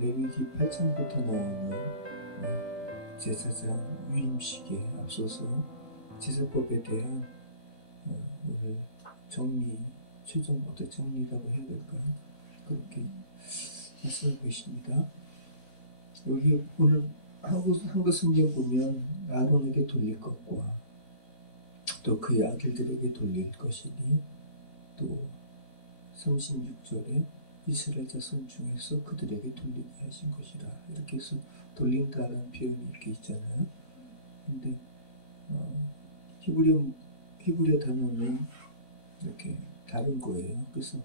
레위기 8장부터 나오는 제사장 위임식에 앞서서 제사법에 대한 오늘 최종 어떻게 정리라고 해야 될까요? 그렇게 말씀하고 계십니다. 여기 오늘 한국 성경 보면 아론에게 돌릴 것과 또 그의 아들들에게 돌릴 것이니 또 36절에 이스라엘 자손 중에서 그들에게 돌리게 하신 것이라 이렇게 해서 돌린다라는 표현이 이렇게 있잖아요. 근데 히브리어 단어는 이렇게 다른 거예요. 그래서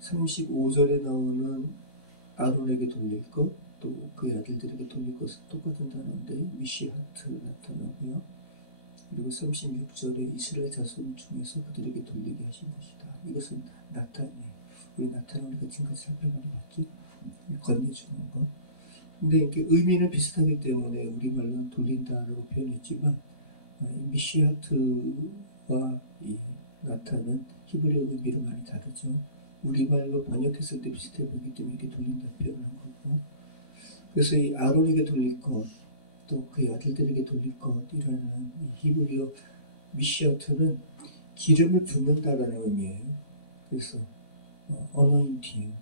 35절에 나오는 아론에게 돌릴 것, 또 그의 아들들에게 돌릴 것은 똑같은 단어인데 미시하트 나타나고요. 그리고 36절에 이스라엘 자손 중에서 그들에게 돌리게 하신 것이다. 이것은 나탄이에요. 우리 나탄을 우리가 지금까지 살펴봐도 봤죠? 건네주는 거. 근데 이렇게 의미는 비슷하기 때문에 우리말로는 돌린다라고 표현했지만 미시하트와 이 나탄은 히브리어 의미로 많이 다르죠. 우리말로 번역했을 때 비슷해 보이기 때문에 이렇게 돌린다고 표현한 거고. 그래서 이 아론에게 돌릴 것, 또 그의 아들들에게 돌릴 것이라는 이 히브리어 미시하트는 기름을 붓는다라는 의미예요. 그래서 어노인팅,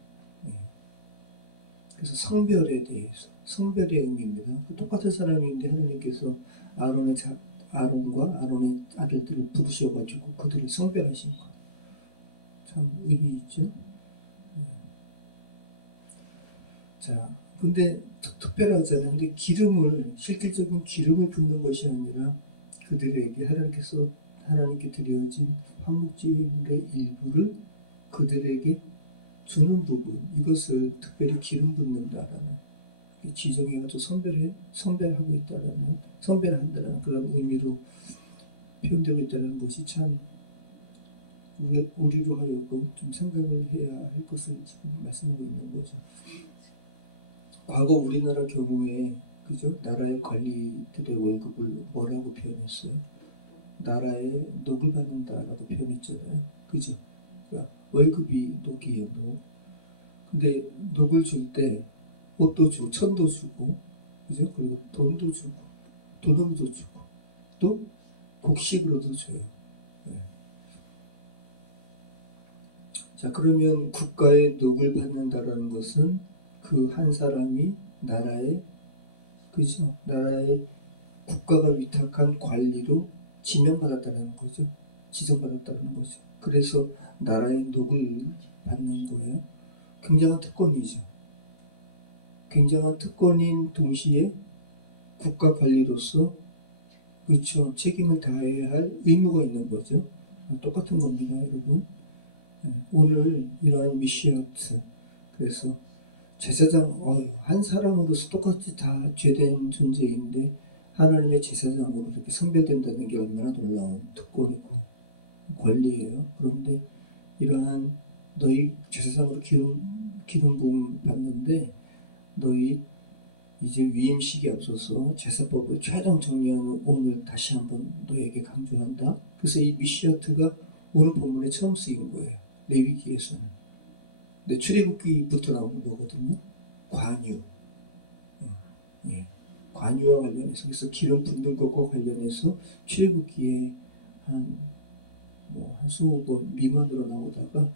그래서 성별에 대해서 성별의 의미입니다. 똑같은 사람인데 하나님께서 아론과 아론의 아들들을 부르셔가지고 그들을 성별하신 것, 참 의미 있죠. 자, 근데 특별하잖아요. 근데 실질적인 기름을 붓는 것이 아니라 그들에게 하나님께 드려진 화목제물의 일부를 그들에게 주는 부분, 이것을 특별히 기름 붓는다라는 지정해가지고 선별하고 있다라는, 선별한다라는 그런 의미로 표현되고 있다는 것이 참 우리로 하여금 좀 생각을 해야 할 것을 지금 말씀하고 있는 거죠. 과거 우리나라 경우에 그죠? 나라의 관리들의 월급을 뭐라고 표현했어요? 나라의 녹을 받는다라고 표현했잖아요. 그죠? 그러니까 월급이 녹이에요, 녹. 근데 녹을 줄 때 옷도 주고 천도 주고, 그죠? 그리고 돈도 주고 도둑도 주고 또 곡식으로도 줘요. 네. 자, 그러면 국가의 녹을 받는다라는 것은 그 한 사람이 나라의 국가가 위탁한 관리로 지명받았다는 거죠. 지정받았다는 거죠. 그래서 나라의 녹을 받는 거예요. 굉장한 특권이죠. 굉장한 특권인 동시에 국가 관리로서 그렇죠. 책임을 다해야 할 의무가 있는 거죠. 똑같은 겁니다, 여러분. 오늘 이러한 미시아트, 그래서 제사장, 한 사람으로서 똑같이 다 죄된 존재인데 하나님의 제사장으로 이렇게 선별된다는 게 얼마나 놀라운 특권이고 권리예요. 그런데 이러한 너희 제사장으로 기름 부음 받는데 너희 이제 위임식이 앞서서 제사법을 최종 정리하는 오늘 다시 한번 너에게 강조한다. 그래서 이 미시아트가 오늘 본문에 처음 쓰인 거예요. 레위기에서는. 근데 출애굽기부터 나오는 거거든요. 관유. 관유와 관련해서, 그래서 기름 붓는 것과 관련해서 출애굽기에 한 20번 미만으로 나오다가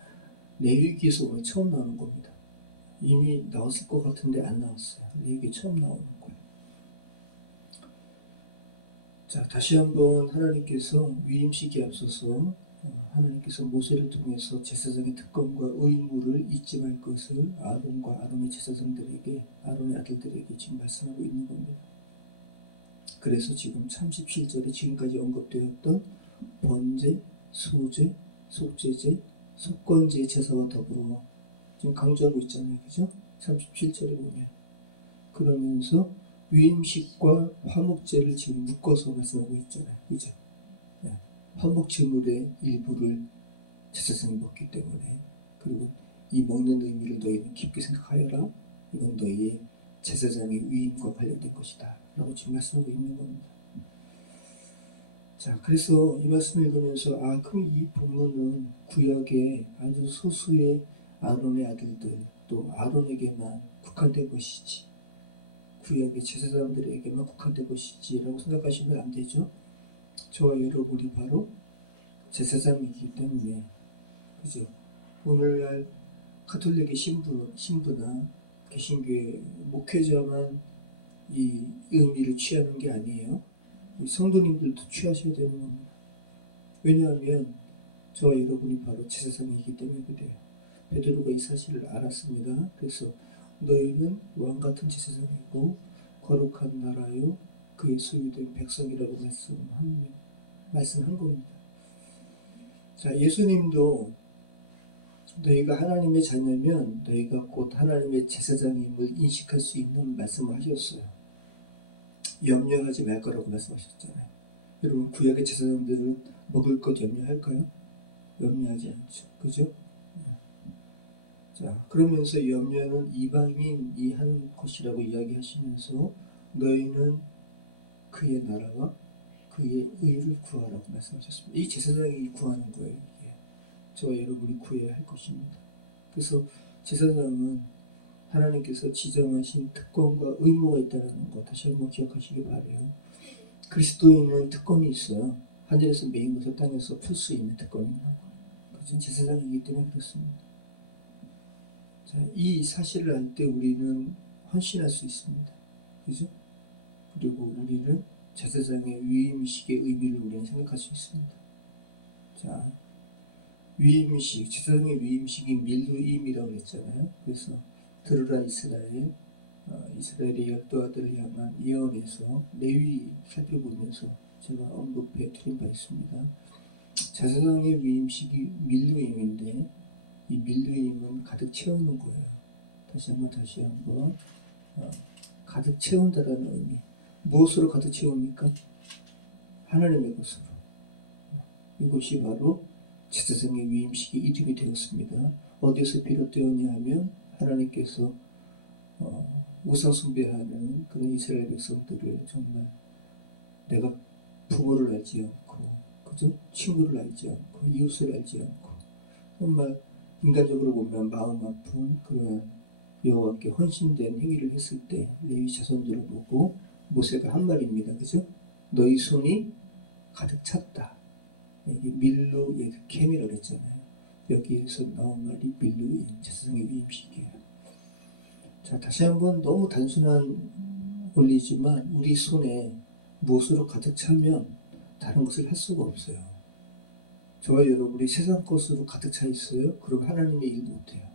레위기에서 오늘 처음 나오는 겁니다. 이미 나왔을 것 같은데 안 나왔어요. 레위기 처음 나오는 거예요. 자, 다시 한번 하나님께서 위임식에 앞서서 하나님께서 모세를 통해서 제사장의 특권과 의무를 잊지 말 것을 아론과 아론의 제사장들에게, 아론의 아들들에게 지금 말씀하고 있는 겁니다. 그래서 지금 37절에 지금까지 언급되었던 번제, 소제, 속제제, 속건제 제사와 더불어 지금 강조하고 있잖아요. 그죠? 37절에 보면. 그러면서 위임식과 화목제를 지금 묶어서 말씀하고 있잖아요. 그죠? 화목제물의 일부를 제사장이 먹기 때문에, 그리고 이 먹는 의미를 너희는 깊게 생각하여라. 이건 너희의 제사장의 위임과 관련된 것이다 라고 지금 말씀하고 있는 겁니다. 자, 그래서 이 말씀을 읽으면서 그럼 이 본문은 구약의 아주 소수의 아론의 아들들, 또 아론에게만 국한된 것이지, 구약의 제사장들에게만 국한된 것이지라고 생각하시면 안 되죠. 저와 여러분이 바로 제사장이기 때문에, 그죠? 오늘날 가톨릭의 신부나 개신교의 목회자만 이 의미를 취하는 게 아니에요. 성도님들도 취하셔야 되는 겁니다. 왜냐하면 저와 여러분이 바로 제사장이기 때문에 그래요. 베드로가 이 사실을 알았습니다. 그래서 너희는 왕같은 제사장이고 거룩한 나라요 그의 소유된 백성이라고 말씀한 겁니다. 자, 예수님도 너희가 하나님의 자녀면 너희가 곧 하나님의 제사장임을 인식할 수 있는 말씀을 하셨어요. 염려하지 말 거라고 말씀하셨잖아요. 여러분, 구약의 제사장들은 먹을 것 염려할까요? 염려하지 않죠. 그죠? 자, 그러면서 염려는 이방인이 하는 것이라고 이야기하시면서 너희는 그의 나라와 그의 의를 구하라고 말씀하셨습니다. 이 제사장이 구하는 거예요. 이게 저와 여러분이 구해야 할 것입니다. 그래서 제사장은 하나님께서 지정하신 특권과 의무가 있다는 것 다시 한번 기억하시기 바라요. 그리스도인은 특권이 있어요. 하늘에서 매인 것을 땅에서 풀 수 있는 특권이 있는 거예요. 그것은 제사장이기 때문에 그렇습니다. 자, 이 사실을 알 때 우리는 헌신할 수 있습니다. 그죠? 그리고 우리는 제사장의 위임식의 의미를 우리는 생각할 수 있습니다. 자, 위임식, 제사장의 위임식이 밀루임이라고 했잖아요. 그래서 들으라 이스라엘, 이스라엘의 열두 아들을 향한 예언에서 레위 살펴보면서 제가 언급해 드린 바 있습니다. 제사장의 위임식이 밀루임인데 이 밀루임은 가득 채우는 거예요. 다시 한번 가득 채운다라는 의미. 무엇으로 가득 채웁니까? 하나님의 것으로. 이것이 바로 제사장의 위임식의 이름이 되었습니다. 어디서 비롯되었냐 하면 하나님께서 우상 숭배하는 그런 이스라엘 백성들을 정말 내가 부모를 알지 않고, 그죠? 친구를 알지 않고, 이웃을 알지 않고, 정말 인간적으로 보면 마음 아픈 그런 여호와께 헌신된 행위를 했을 때 레위 자손들을 보고 모세가 한 말입니다. 그죠? 너희 손이 가득 찼다. 여기 밀루 캠이라고 했잖아요. 여기에서 나온 말이 밀루인 제사장의 위임식이에요. 자, 다시 한번 너무 단순한 원리지만 우리 손에 무엇으로 가득 차면 다른 것을 할 수가 없어요. 저와 여러분이 세상 것으로 가득 차 있어요. 그럼 하나님의 일 못해요.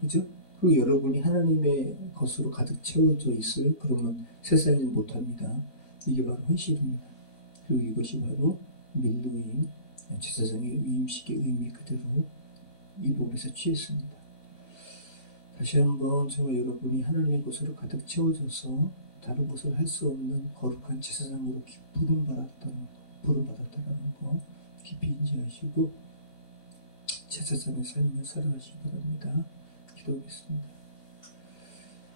그죠? 그리고 여러분이 하나님의 것으로 가득 채워져 있어요. 그러면 세상 일 못합니다. 이게 바로 헌신입니다. 그리고 이것이 바로 밀루임, 제사장의 위임식의 의미 그대로 이 부분에서 취했습니다. 다시 한번 저와 여러분이 하나님의 것으로 가득 채워져서 다른 것을 할 수 없는 거룩한 제사장으로 부름받았다는 거 깊이 인지하시고 제사장의 삶을 살아가시기 바랍니다. 기도하겠습니다.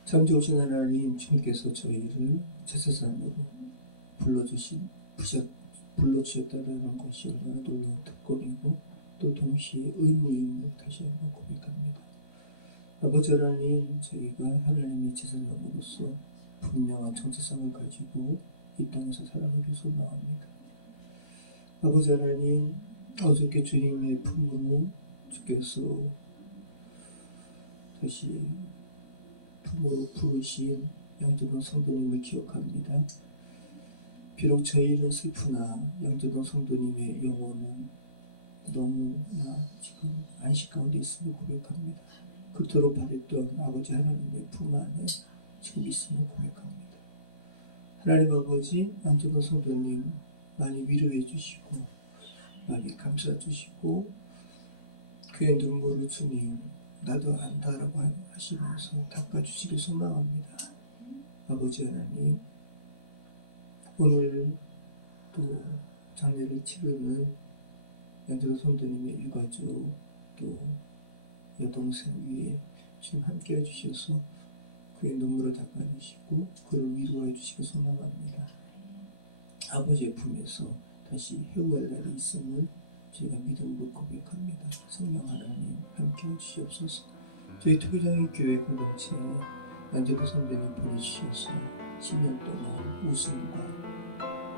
참 좋으신 하나님, 주님께서 저희를 제사장으로 불러주셨다는 것이 얼마나 놀라운 특권이고 또 동시에 의무임을 다시 한번 고백합니다. 아버지 하나님, 저희가 하나님의 제사장으로서 분명한 정체성을 가지고 이 땅에서 살아가기 소망합니다. 아버지 하나님, 어저께 주님의 품으로 주께서 다시 품으로 부르신 양조동 성도님을 기억합니다. 비록 저희는 슬프나 양조동 성도님의 영혼은 너무나 지금 안식 가운데 있음을 고백합니다. 그토록 바랬던 아버지 하나님의 품 안에 지금 있음을 고백합니다. 하나님 아버지, 양조동 성도님 많이 위로해 주시고 많이 감싸 주시고 그의 눈물을 주님 나도 안다라고 하시면서 닦아주시길 소망합니다. 아버지 하나님, 오늘 또 장례를 치르는 양조동 성도님의 유가족 또 여동생 위에 지금 함께 해주셔서 그의 눈물을 닦아주시고 그를 위로해 주시길 소망합니다. 아버지의 품에서 다시 회복할 날이 있음을 저희가 믿음으로 고백합니다. 성령 하나님 함께 해주시옵소서. 저희 투교장의 교회 공동체에 양재도 선배님 보내주셔서 10년 동안 웃음과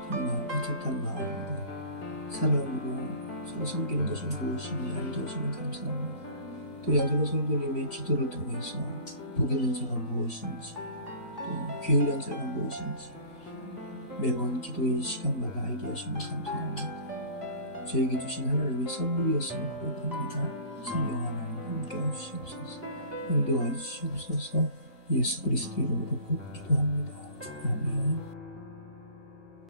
정말 애틋한 마음과 사랑으로 서로 섬기는 것이 무엇인지 알게 하시면 감사합니다. 또 양재도 성도님의 기도를 통해서 복 있는 자가 무엇인지 또 게을른 자가 무엇인지 매번 기도의 시간마다 알게 하시면 감사합니다. 저에게 주신 하나님의 선물이었음을 고백합니다. 성령 하나님 함께해 주시옵소서. 인도하여 주시옵소서. 예수 그리스도 이름으로 꼭 기도합니다. 아멘.